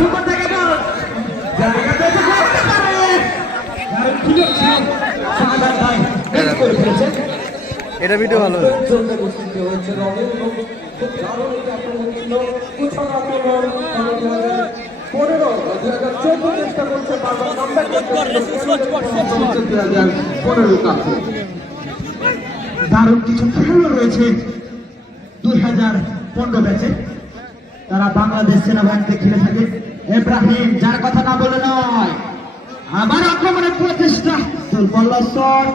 সুন্দর থেকে বল জায়গাতে করতে পারে আর কি ছিল শাহাদাত ভাই মিস করে ফেলেছে এটা ভিডিও ভালো চলতে বসতে হচ্ছে রবে এবং খুব দারুণ একটা আক্রমণ ছিল কুছন আক্রমণ 2014 চেষ্টা করছে বারবার কামব্যাক করতে 2015 কাপে দারুণ কিছু খেলা রয়েছে 2015 ব্যাচে তারা বাংলাদেশ সেনাবাহিনীতে খেলে থাকে ইব্রাহিম যার কথা না বলে নয় আবার আক্রমণের প্রচেষ্টা দুর্বল শট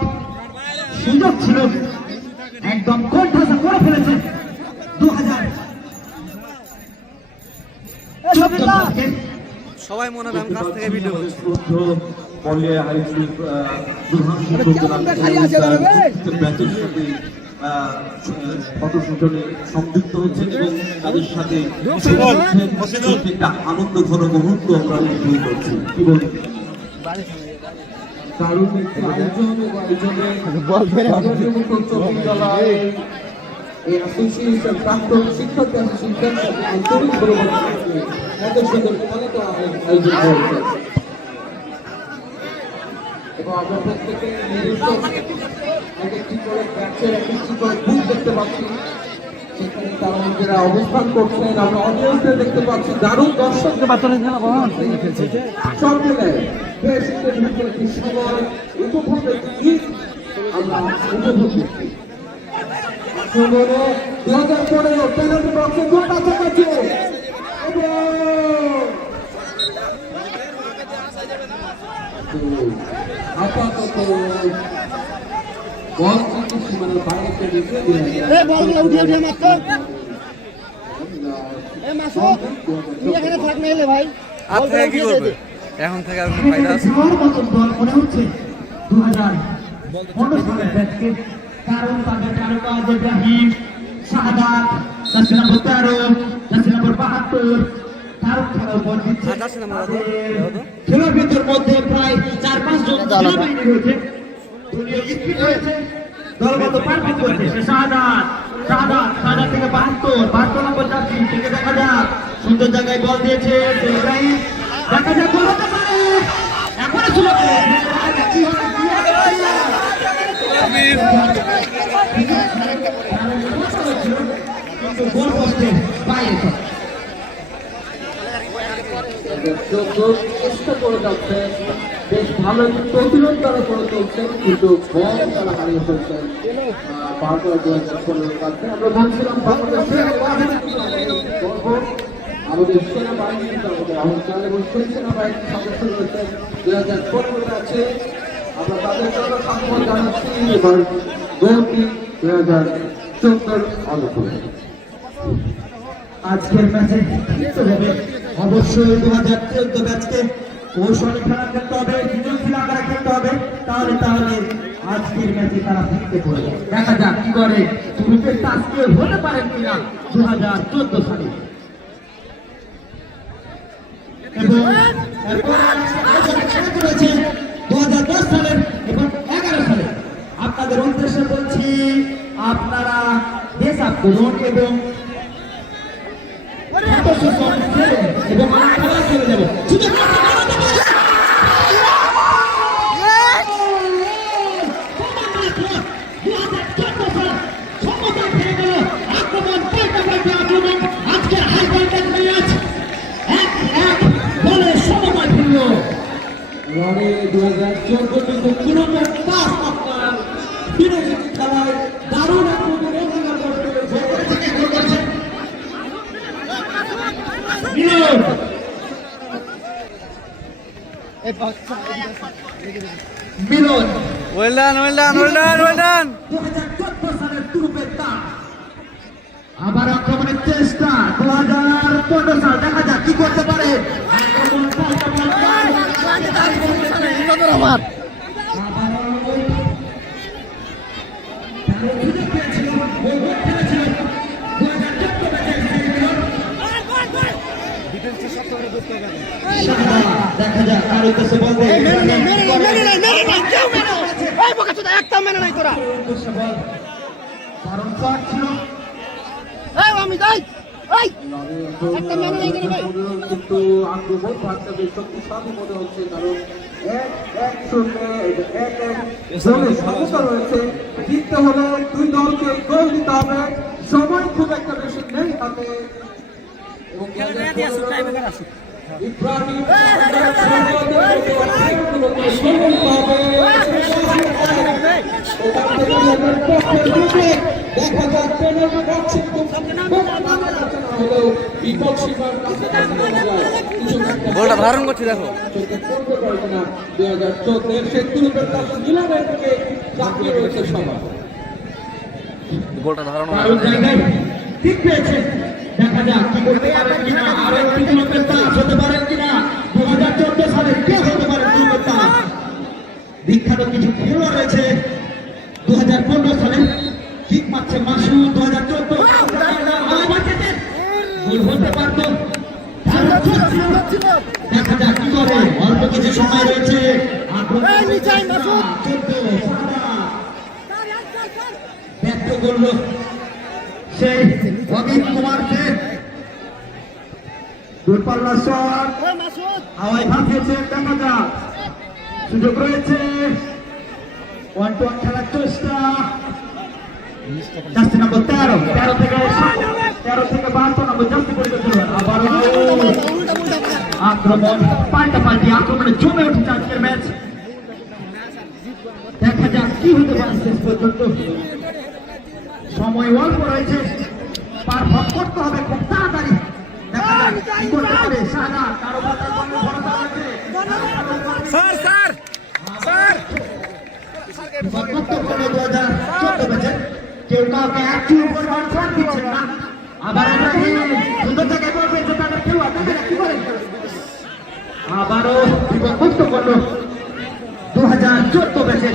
সুযোগ ছিল একদম কণ্ঠাসা করে ফেলেছে 2000 সবাই মনে হয় কাছ থেকে ভিডিও হচ্ছে সংযুক্ত হচ্ছেন এবং তাদের সাথে একটা আনন্দ ঘন মুহূর্ত আমরা উপভোগ করছি কি বলবেন দারুণ একটি আয়োজন এই অ্যাসোসিয়েশন প্রাক্তন শিক্ষক অ্যাসোসিয়েশন এত সুন্দর আয়োজন করেছে এবং আমরা প্রত্যেকে এক একটি করে ব্যাচের এক একটি করে বুথ দেখতে পাচ্ছি সেখানে তারা নিজেরা অবস্থান করছেন আমরা অডিয়েন্সদের দেখতে পাচ্ছি দারুণ দর্শককে সব মিলে বেশ একটি সময় উপভোগের গীত আমরা উপভোগ করছি 2015 পেনাল্টি বক্সে গোল কাছাকাছি আপাতত বল কিন্তু সীমানার বাইরে চলে গিয়ে বলগুলো উঠিয়ে উঠিয়ে মারতো এখানে থাক না এলে ভাই কি করবে এখন থেকে আর কোনো ফায়দা আছে মনে হচ্ছে 2015 সালের ব্যাচকে কারণ তাদের তারকা Ibrahim Shahadat jersey number 13 jersey number 72 তারক খেলার উপর দিচ্ছে খেলোয়াড়দের মধ্যে প্রায় 4-5 জন সেনাবাহিনী রয়েছে দলীয় স্পিড রয়েছে দলগত পারফর্ম করছে শাহাদাত থেকে 72 নম্বর জার্সি থেকে দেখা যাক সুন্দর জায়গায় বল দিয়েছে ইব্রাহিম দেখা যাক গোল হতে পারে এখনো সুযোগ কি হবে গোল পোস্টে বাইরে চেষ্টা করে যাচ্ছে বেশ ভালো প্রতিরোধ তারা করে চলছেন কিন্তু বল তারা হারিয়ে ফেলছেন বারবার 2015 কাছে আমরা বলছিলাম আমাদের সেনাবাহিনী আমাদের এবং সেই সেনাবাহিনীর সদস্য রয়েছেন 2015 আছে আমরা তাদের জন্য সম্মান জানাচ্ছি এবার গোলটি 2014 অনুকূলে আজকের ম্যাচে জিততে হবে অবশ্যই 2014 ম্যাচকে কৌশলী খেলা খেলতে হবে সৃজনশীল আকারে খেলতে হবে তাহলে আজকের ম্যাচে তারা জিততে পারবে দেখা যাক কি করে গ্রুপের টাস্কে হতে পারেন কিনা 2014 সালে এবং এরপর রয়েছে 2010 সালের এবং 11 সালে আপনাদের উদ্দেশ্যে বলছি আপনারা দেশ আপ করুন এবং এবং খেলা চলে যাবে লড়ে 2014 কিন্তু কিরকম পাস আপনার বিরোধী খেলায় দারুণ মিলন ওয়েল ডান 2014 সালের গ্রুপের তার আবার আক্রমণের চেষ্টা 2015 সাল দেখা যাক কি করতে পারে আমার দেখা যাক কার উদ্দেশ্যে বলতে একটা মেনে নাই তোরা কারণ শট ছিল আমি যাই কিন্তু আক্রমণ ভাগটা বেশ শক্তিশালী মনে হচ্ছে, কারণ এক শূন্যে গোলে সমতা রয়েছে। জিততে হলে দুই দলকে গোল দিতে হবে, সময় খুব একটা বেশি নেই হাতে। ইব্রাহিম দেখা যাক পেনাল্টি পাচ্ছে গোলটা ধারণ করছে দেখো। 2014 সে তুরুপের কাছে মিলানের দিকে চাপিয়ে রয়েছে সবাই। গোলটা ধারণ ঠিক পেয়েছে, দেখা যাক কি করতে পারেন কিনা, আরো তুরুপের তাস হতে পারেন কিনা। 2014 সালে কে হতে পারে তুরুপের তাস? বিখ্যাত কিছু খেলোয়াড় রয়েছে 2015 সালে ঠিক মারছে মাসু। 2014 হতে পারত, দেখা যাক কি করে। অল্প কিছু সময় রয়েছে, ব্যর্থ করলো সেই অমিত কুমারকে। দূরপাল্লা শট হাওয়ায় ভাসিয়েছে, দেখা যাক সুযোগ রয়েছে। 1-1 খেলার চেষ্টা, জার্সি নম্বর 13 থেকে 52 নম্বর জার্সি পরিবর্তন। আবার আক্রমণ পাল্টাপাল্টি আক্রমণে জমে উঠেছে আজকের ম্যাচ। দেখা যাক কি হতে পারে শেষ পর্যন্ত। সময় অল্প রয়েছে, পারফর্ম করতে হবে খুব তাড়াতাড়ি। দেখা যাক কি করতে পারে সাদা। কারো কথা বললে ভরসা আছে। কেউ কাউকে একটি উপর কনফার্ম দিচ্ছেন না। আবার সুন্দর জায়গায় বলবে যে তাদের কেউ আপনাদের কি করেন। আবারও বিপদমুক্ত করলো 2014 ব্যাচে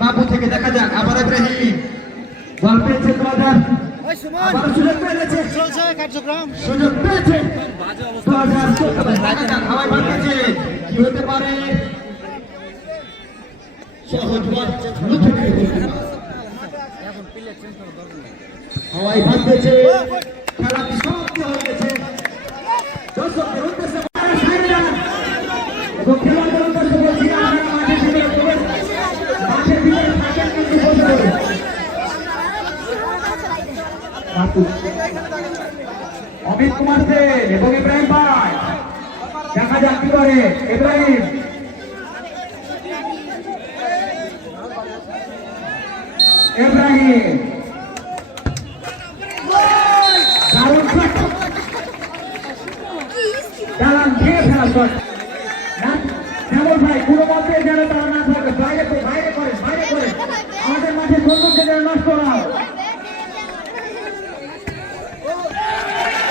বাবু থেকে। দেখা যাক আবার ইব্রাহিম বল পেয়েছে 2000, আবার সুযোগ পেয়েছে 2014 হাওয়ায় ভাঙছে। কি হতে পারে? সহজ বল হাওয়ায় ভাঙতেছে, খেলাটি সমাপ্তি হয়ে গেছে। দর্শকদের উদ্দেশ্যে এবং খেলোয়াড়দের উদ্দেশ্যে বলছি, আপনারা মাঠের ভিতরে থাকেন কিন্তু বসে পড়ুন। অমিত কুমার সেন এবং ইব্রাহিম ভাই, দেখা যাক কি করে ইব্রাহিম। দালান খেয়ে ফেলা শট। শ্যামল ভাই পুরো মতে যেন তারা না থাকে, বাইরে করেন আমাদের মাঠে সৌন্দর্য যেন নষ্ট না হয়।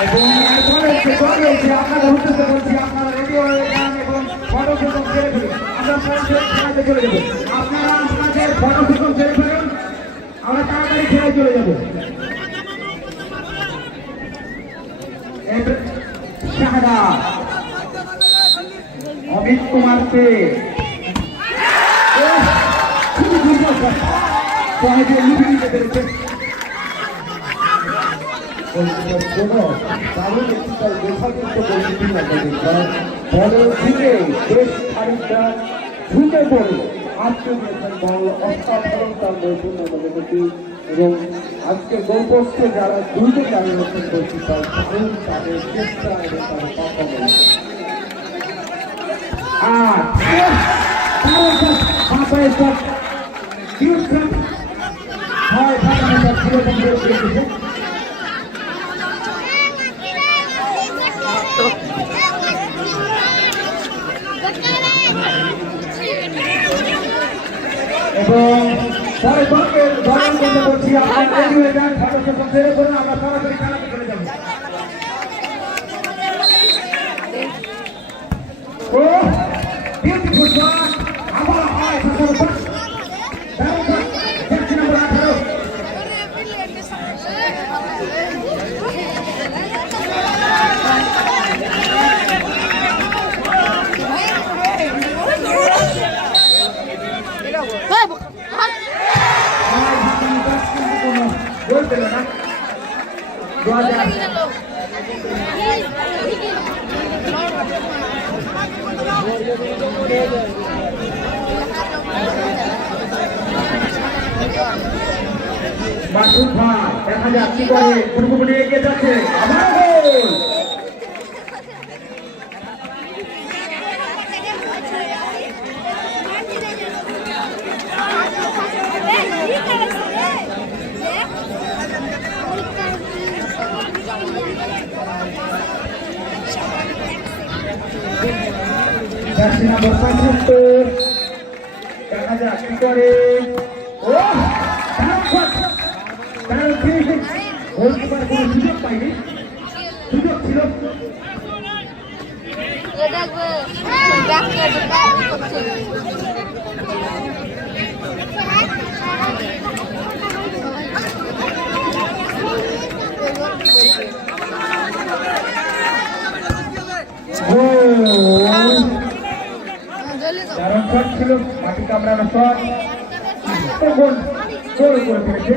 এবং আপনারা উদ্দেশ্যে বলছি, আপনারা রেডি হয়ে যান এবং ফটো সেশন ছেড়ে ফেলুন। আমরা খেলাতে চলে যাবো, আপনারা আপনাদের ফটো সেশন ছেড়ে ফেলুন, আমরা তাড়াতাড়ি খেলায় চলে যাবো। শাহাদা অমিত কুমার সে সহজে লুকিয়ে নিতে পেরেছে। দারুণ একটি তার বোঝাযুক্ত পরিস্থিতি আপনাদের, কারণ বলের দিকে বেশ খানিকটা ঢুকে পড়ে আজকে দিয়েছেন বল, অসাধারণ তার নৈপুণ্য দেখেছি। এবং আজকে গোলপোস্টে যারা দ্রুত দাঁড়িয়ে হচ্ছেন বলছি, তার দারুণ তাদের চেষ্টা এবং তাদের পারফরমেন্স। আর এবং পরে দলকে ধর্ম করতে বলছি, আপনারা রেডি হয়ে যান, ফটো সেশন ছেড়ে করুন, আমরা সরাসরি খেলাতে চলে যাবো। ও বিউটিফুল শট, আবার হয় জার্সি নম্বর 18। গোল পেল না, মাসুদ ভাই দেখা যাক কি করে, ফুটবলে এগিয়ে যাচ্ছে, আবার গোল। জার্সি নাম্বার 75 দেখা যাক কি করে। ও তার ফিনিশিং, গোলকিপার কোনো সুযোগ পায়নি, সুযোগ ছিল। দারুণ শট ছিল, মাটি কামড়ানো শট, গোল গোল করে ফেলেছে।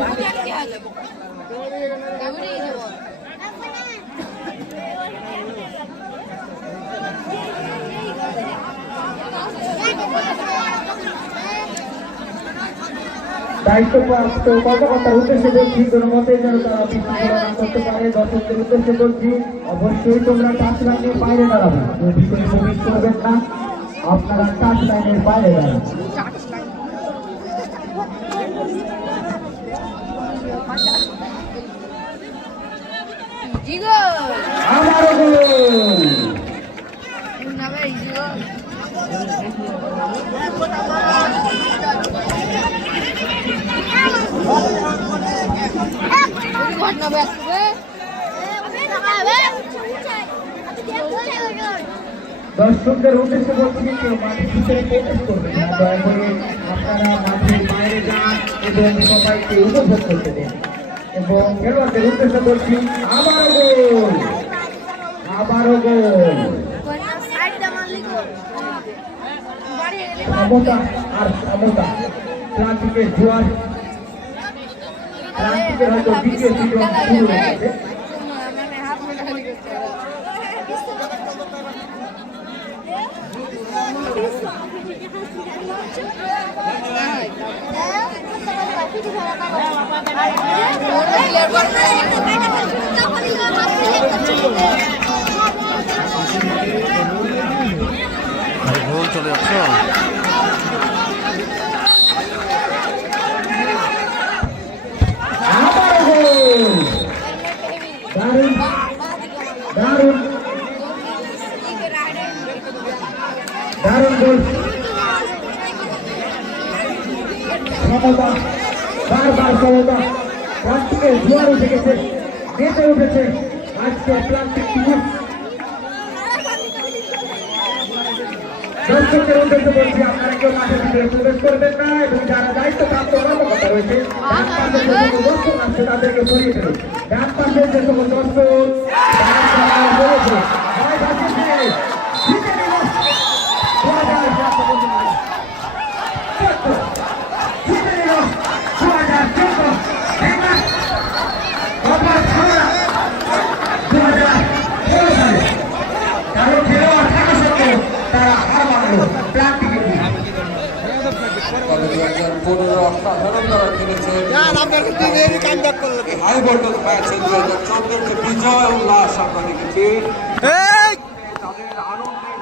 দায়িত্বপ্রাপ্ত কর্মকর্তার উদ্দেশ্যে বলছি, কোনো মতে যেন তারা বিশৃঙ্খলা না করতে পারে। দর্শকদের উদ্দেশ্যে বলছি, অবশ্যই তোমরা টাচ লাইনের বাইরে দাঁড়াবে, ভিতরে প্রবেশ করবেন না, আপনারা টাচ লাইনের বাইরে দাঁড়াবেন। আবারও গোল। দর্শকদের উদ্দেশ্যে বলছি, কেউ মাঠের ভিতরে প্রবেশ করবে না, দয়া করে আপনারা মাঠের বাইরে যান এবং সবাইকে উপভোগ করতে দেন। এবং খেলোয়াড়দের উদ্দেশ্যে বলছি, আবারও গোল, আবারও গোল। সমতা আর সমতা, ক্লান্তিকের জোয়ার, ক্লান্তিকের হয়তো দ্বিতীয় সিজন শুরু হয়ে গেছে। গোল চলে যাচ্ছ। দারুণ দারুণ দারুণ গোল। সমতা, বারবার সমতা, প্লাস্টিকের জোয়ার উঠে গেছে, মেতে উঠেছে আজকে প্লাস্টিক টিম। দর্শকদের উদ্দেশ্যে বলছি, আপনারা কেউ মাঠের ভিতরে প্রবেশ করবেন না এবং যারা দায়িত্বপ্রাপ্ত কর্মকর্তা রয়েছে দর্শক আসছে তাদেরকে সরিয়ে ফেলুন। ডান পাশের যে সকল দর্শক বিজয় উল্লাস আমরা দেখেছি, তাদের আনন্দের